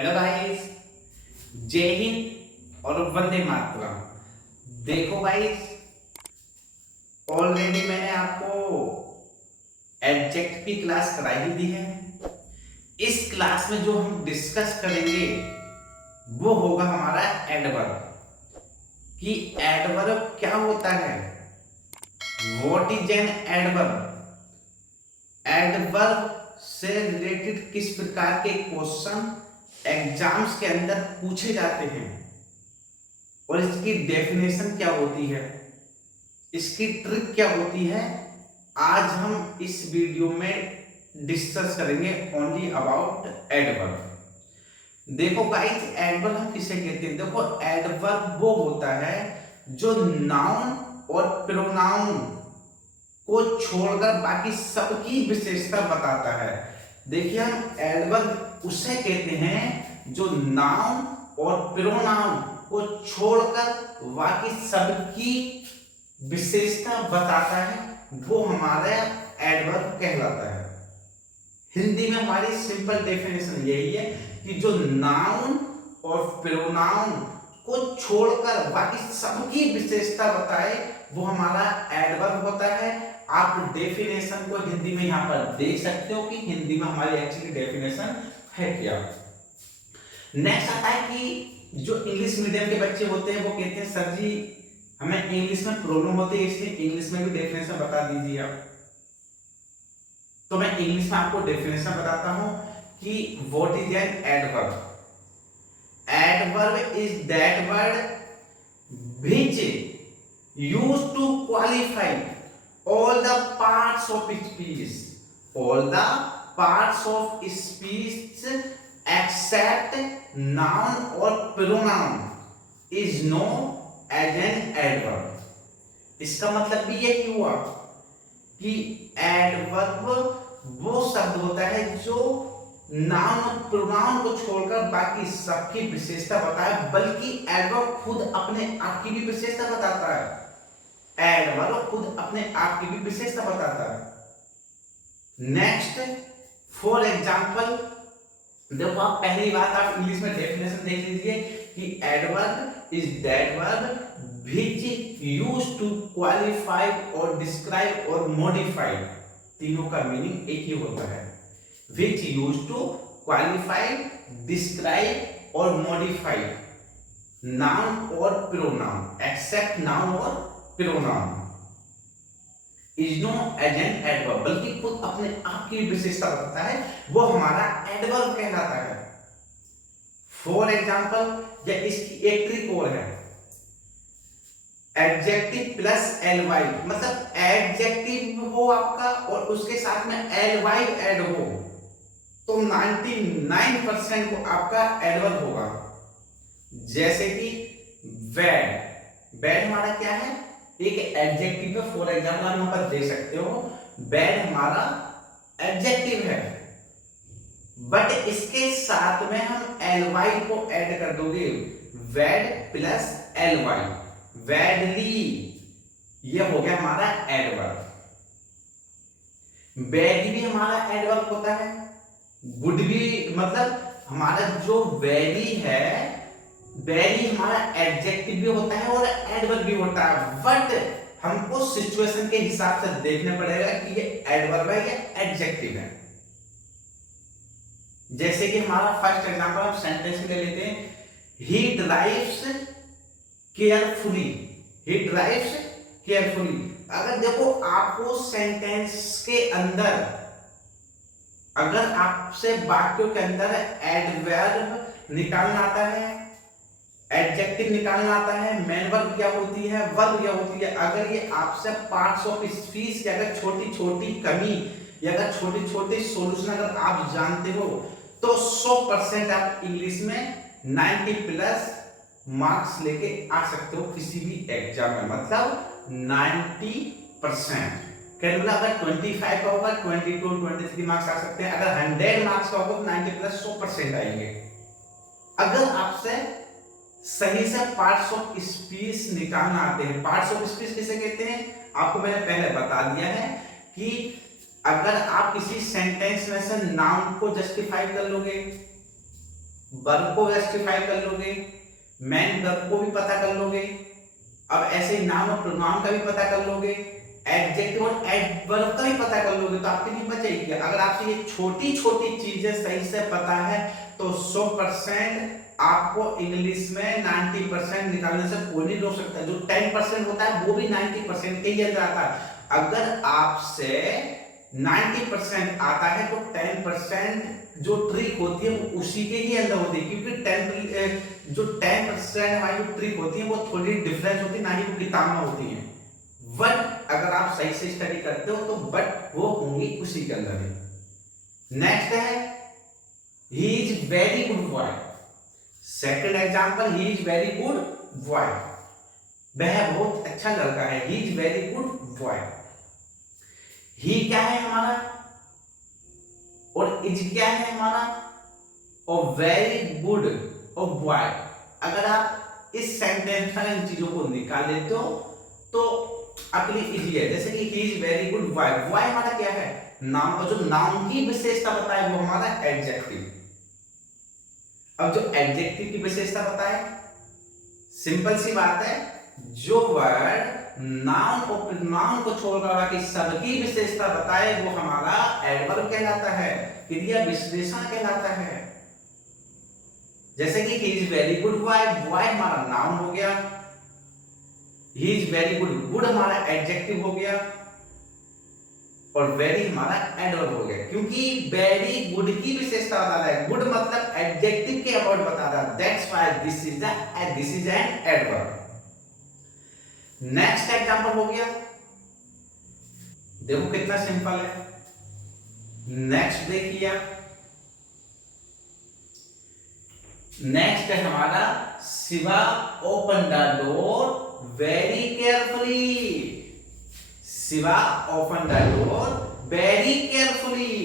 Hello guys, जय हिंद और वंदे मातरम। देखो गाइस, ऑलरेडी मैंने आपको एडजेक्ट की क्लास कराई ही दी है। इस क्लास में जो हम डिस्कस करेंगे वो होगा हमारा एडवर्ब। कि एडवर्ब क्या होता है, what is an adverb, adverb से रिलेटेड किस प्रकार के क्वेश्चन एग्जाम्स के अंदर पूछे जाते हैं और इसकी डेफिनेशन क्या होती है, इसकी ट्रिक क्या होती है, आज हम इस वीडियो में डिस्कस करेंगे ओनली अबाउट एडवर्ब। देखो गाइस, एडवर्ब हम किसे कहते हैं। देखो, एडवर्ब वो होता है जो नाउन और प्रोनाउन को छोड़कर बाकी सबकी विशेषता बताता है। देखिए, हम एडवर्ब उसे कहते हैं जो नाउन और प्रोनाउन को छोड़कर बाकी सबकी विशेषता बताता है, वो हमारा एडवर्ब कहलाता है। हिंदी में हमारी सिंपल डेफिनेशन यही है कि जो नाउन और प्रोनाउन को छोड़कर बाकी सबकी विशेषता बताए वो हमारा एडवर्ब होता है। आप डेफिनेशन को हिंदी में यहां पर देख सकते हो कि हिंदी में हमारी एक्चुअली डेफिनेशन है क्या। नेक्स्ट आता है कि जो इंग्लिश मीडियम के बच्चे होते हैं वो कहते हैं सर जी हमें इंग्लिश में प्रॉब्लम होती है, इसलिए इंग्लिश में भी डेफिनेशन बता दीजिए आप। तो मैं इंग्लिश में आपको डेफिनेशन बताता हूं कि what is an adverb. Adverb is that word which used to qualify all the parts of speech, all the parts of speech except noun or pronoun is known as an adverb। इसका मतलब भी यही हुआ कि adverb वो शब्द होता है जो नाउन और प्रोनाउन को छोड़कर बाकी सबकी विशेषता बताए, बल्कि एडवर्ब खुद अपने आप की भी विशेषता बताता है। एडवर्ब खुद अपने आप की भी विशेषता बताता है। नेक्स्ट, फॉर एग्जांपल, देखो आप पहली बात आप इंग्लिश में डेफिनेशन देख लीजिए कि adverb is that verb which used to qualify और डिस्क्राइब और मॉडिफाई। तीनों का मीनिंग एक ही होता है, which used to qualify, describe और मॉडिफाई नाउन और प्रोनाउन एक्सेप्ट नाउन और pronoun is known as an adverb, बल्कि खुद अपने आप की विशेषता बताता है, वो हमारा एडवर्ब कहलाता है। फॉर एग्जांपल, या इसकी एक ट्रिक और है, एडजेक्टिव प्लस एल वाई, मतलब एडजेक्टिव हो आपका और उसके साथ में एल वाई ऐड हो तो 99% को आपका एडवर्ब होगा। जैसे कि बैड, बैड हमारा क्या है, एक एडजेक्टिव है। फॉर एग्जांपल आप यहां पर देख सकते हो बैड हमारा एडजेक्टिव है, बट इसके साथ में हम एल वाई को ऐड कर दोगे, वेड प्लस एल वाई, वेडली, ये हो गया हमारा एडवर्ब। बैड भी हमारा एडवर्ब होता है, गुड भी, मतलब हमारा जो वेरी है, वेरी हमारा एडजेक्टिव भी होता है और एडवर्ब भी होता है, बट हमको सिचुएशन के हिसाब से देखना पड़ेगा कि ये एडवर्ब है या एडजेक्टिव है। जैसे कि हमारा फर्स्ट एग्जांपल हम सेंटेंस में ले लेते हैं, ही ड्राइव्स केयरफुली, ही ड्राइव्स केयरफुली। अगर देखो आपको सेंटेंस के अंदर, अगर आपसे वाक्यों के अंदर एडवर्ब निकालना आता है, एडजेक्टिव निकालना आता है, मेन वर्ब क्या होती है, वर्ब क्या होती है, अगर ये आपसे पार्ट्स ऑफ स्पीच की अगर छोटी छोटी कमी या अगर छोटी छोटी सॉल्यूशन अगर आप जानते हो तो 100% आप इंग्लिश में 90 प्लस मार्क्स लेके आ सकते हो किसी भी एग्जाम में, मतलब 90%। कैलकुलेट अगर 25 का होगा 22 23 मार्क्स आ सकते हैं, अगर 100 मार्क्स का होगा तो 90 प्लस 100% आएंगे। अगर आपसे सही से पार्ट्स ऑफ स्पीच निकालना आते हैं। पार्ट्स ऑफ स्पीच किसे कहते हैं, आपको मैंने पहले बता दिया है कि अगर आप किसी सेंटेंस में से नाउन को जस्टिफाई कर लोगे, वर्ब को जस्टिफाई कर लोगे, मेन वर्ब को भी पता कर लोगे, अब ऐसे ही नाउन और प्रोनाउन का भी पता कर लोगे, एडजेक्टिव और एडवर्ब का भी पता कर लोगे, तो आपके लिए बचेगी। अगर आपसे ये छोटी छोटी चीजें सही से पता है तो 100% आपको इंग्लिश में 90% निकालने से कोई नहीं रोक सकता। जो 10% होता है वो भी 90% के ही अंदर आता है। अगर आपसे 90% आता है तो 10% जो ट्रिक होती है वो उसी के ही अंदर होती है, क्योंकि 10% हमारी जो ट्रिक होती है वो थोड़ी डिफरेंस होती है, ना ही वो किताब में होती है। बट अगर आप सही से स्टडी करते हो तो बट वो होंगी उसी के अंदर ही। नेक्स्ट है he is very good boy. Second example, he is very good boy, वह बहुत अच्छा लड़का है, he is very good boy. He क्या है हमारा और इज क्या है हमारा और वेरी गुड और बॉय। अगर आप इस सेंटेंस में इन चीजों को निकाल लेते हो तो आपके लिए इजी है। जैसे कि ही is very good boy, boy हमारा क्या है, नाउन, और जो नाउन की विशेषता बताए वो हमारा एडजेक्टिव। अब जो एडजेक्टिव की विशेषता बताए, सिंपल सी बात है, जो वर्ड नाउन और प्रोनाउन को छोड़कर बाकी सबकी विशेषता बताए वो हमारा एडवर्ब कहलाता है, क्रिया विशेषण कहलाता है। जैसे कि ही is very good boy, boy हमारा नाउन हो गया, ही इज वेरी गुड, गुड हमारा एडजेक्टिव हो गया, और वेरी हमारा एडवर्ब हो गया, क्योंकि वेरी गुड की विशेषता बता रहा है, गुड मतलब एडजेक्टिव के अबाउट बता रहा है, that's why this is an adverb. Next example हो गया, देखो कितना सिंपल है। नेक्स्ट देखिए, नेक्स्ट है हमारा Shiva open the door very carefully. Shiva open the door very carefully.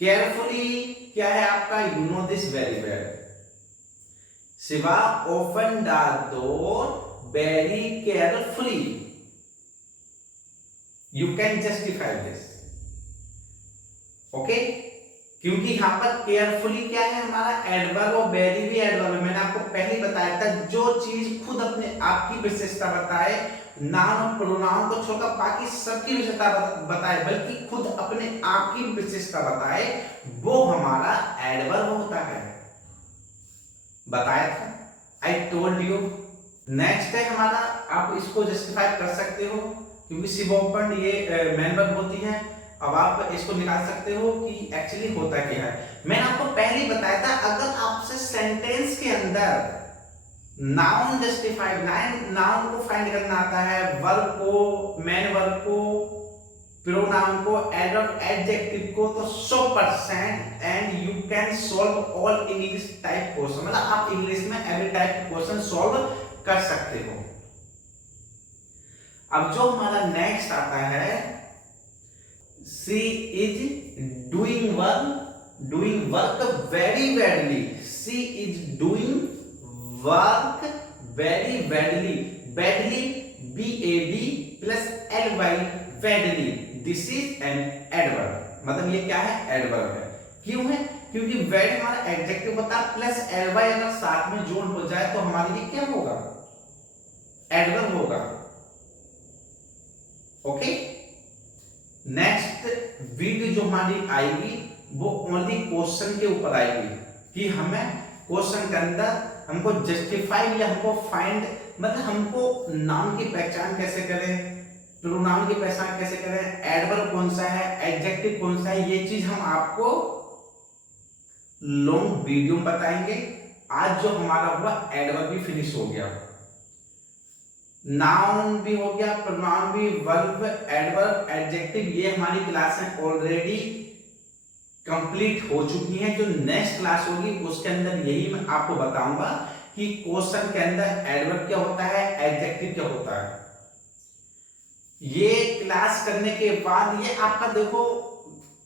Carefully क्या है आपका, you know this very well. Shiva open the door very carefully, you can justify this, okay. क्योंकि यहां पर केयरफुली क्या है हमारा एडवर्ब और वेरी भी एडवर्ब है। मैंने आपको पहले ही बताया था, जो चीज खुद अपने आप की विशेषता बताए, नाउन और प्रोनाउन को छोड़कर बाकी सबकी विशेषता बताए, बल्कि खुद अपने आप की विशेषता बताए, वो हमारा एडवर्ब होता है। बताया था, आई टोल्ड यू। नेक्स्ट है हमारा, आप इसको जस्टिफाई कर सकते हो क्योंकि शिव ओपन ये मेन वर्ब होती है। अब आप इसको निकाल सकते हो कि एक्चुअली होता क्या है। मैंने आपको पहले ही बताया था, अगर आपसे सेंटेंस के अंदर नाउन जस्टिफाई, नाउन को फाइंड करना आता है, वर्ब को, मेन वर्ब को, प्रोनाउन को, एडवर्ब, एडजेक्टिव को, तो 100% and you can solve all English type question, मतलब आप इंग्लिश में एवरी टाइप क्वेश्चन सॉल्व कर सकते हो। अब जो हमारा नेक्स्ट आता है, she is doing work very badly. She is doing work very badly, badly BAD plus LY, badly, this is an adverb. मतलब ये क्या है, एडवर्ब है। क्यों है, क्योंकि बैड हमारा एडजेक्टिव होता है, प्लस LY अगर साथ में जोड़ हो जाए तो हमारे लिए क्या होगा, एडवर्ब होगा, ओके। नेक्स्ट वीडियो जो हमारी आएगी वो ओनली क्वेश्चन के ऊपर आएगी कि हमें क्वेश्चन के अंदर हमको जस्टिफाई या हमको फाइंड, मतलब हमको नाउन की पहचान कैसे करें, प्रोनाउन की पहचान कैसे करें, एडवर्ब कौन सा है, एडजेक्टिव कौन सा है, ये चीज हम आपको लॉन्ग वीडियो में बताएंगे। आज जो हमारा हुआ एडवर्ब भी फिनिश हो गया, नाउन भी हो गया, प्रोनाउन भी, वर्ब, एडवर्ब, एडजेक्टिव, ये हमारी क्लासें ऑलरेडी कंप्लीट हो चुकी हैं। जो नेक्स्ट क्लास होगी उसके अंदर यही मैं आपको बताऊंगा कि क्वेश्चन के अंदर एडवर्ब क्या होता है, एडजेक्टिव क्या होता है। ये क्लास करने के बाद ये आपका देखो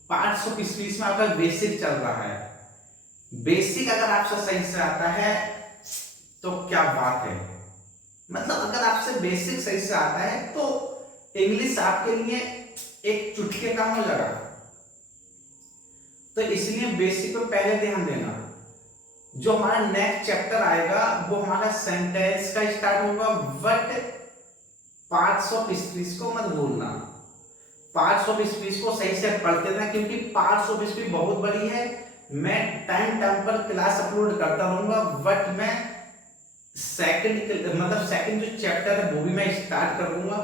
पार्ट 120 में आपका बेसिक चल रहा है। बेसिक अगर आपसे सही से आता है तो क्या बात है, मतलब अगर आपसे बेसिक सही से आता है तो इंग्लिश आपके लिए एक चुटकी काम हो जाएगा। तो इसलिए बेसिक पर पहले ध्यान देना। जो हमारा नेक्स्ट चैप्टर आएगा वो हमारा सेंटेंस का स्टार्ट होगा, बट पार्ट्स ऑफ स्पीच को मत भूलना। पार्ट्स ऑफ स्पीच को सही से पढ़ते रहना, क्योंकि पार्ट्स ऑफ स्पीच बहुत बड़ी है। मैं टाइम टाइम पर क्लास अपलोड करता रहूंगा, बट मैं सेकंड जो चैप्टर है वो भी मैं स्टार्ट कर दूंगा।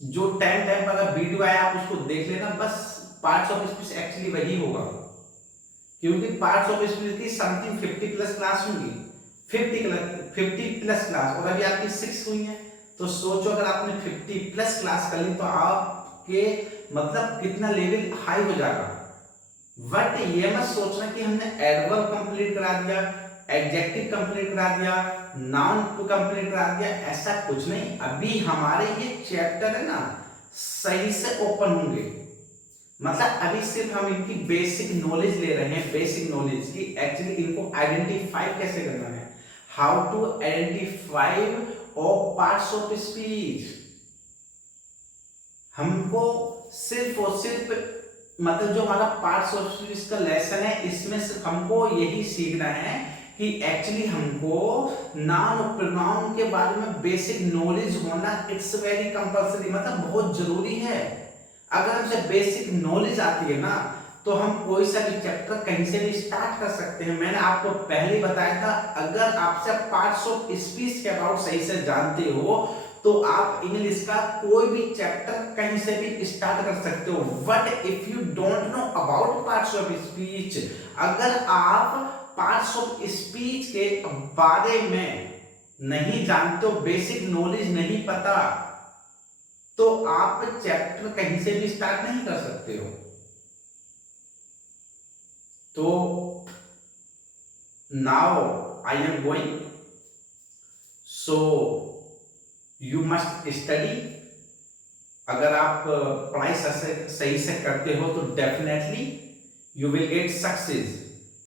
जो टाइम टाइम पर अगर वीडियो आया आप उसको देख लेना। बस पार्ट्स ऑफ स्पीच एक्चुअली वही होगा, क्योंकि पार्ट्स ऑफ स्पीच की समथिंग 50 प्लस क्लास होंगी, 50 प्लस क्लास, और अभी आपकी 6 हुई है। तो सोचो अगर आपने 50 प्लस क्लास कर ली तो आपके मतलब कितना लेवल हाई हो जाएगा। बट ये मत सोचना कि हमने एडवर्ब कंप्लीट करा दिया, एडजेक्टिव कंप्लीट करा दिया, नाउन कंप्लीट करा दिया, ऐसा कुछ नहीं। अभी हमारे ये चैप्टर है ना सही से ओपन होंगे, मतलब अभी सिर्फ हम इनकी बेसिक नॉलेज ले रहे हैं, बेसिक नॉलेज की एक्चुअली इनको आइडेंटिफाई कैसे करना है, how to identify of parts of speech. हमको सिर्फ और सिर्फ मतलब जो हमारा पार्ट्स ऑफ स्पीच का लेसन है इसमें सिर्फ हमको यही सीखना है कि एक्चुअली हमको नाउन और प्रोनाउन के बारे में बेसिक नॉलेज होना इट्स वेरी कंपल्सरी, मतलब बहुत जरूरी है। अगर हमसे बेसिक नॉलेज आती है ना तो हम कोई सा भी चैप्टर कहीं से भी स्टार्ट कर सकते हैं। मैंने आपको पहले बताया था, अगर आपसे पार्ट्स ऑफ स्पीच के अबाउट सही से जानते हो तो आप इंग्लिश का कोई भी चैप्टर कहीं से भी स्टार्ट कर सकते हो। But if you don't know about parts of speech, अगर आप पार्ट्स ऑफ स्पीच के बारे में नहीं जानते हो, बेसिक नॉलेज नहीं पता, तो आप चैप्टर कहीं से भी स्टार्ट नहीं कर सकते हो। तो now I am going, so you must study. अगर आप पढ़ाई सही से करते हो तो definitely you will get success.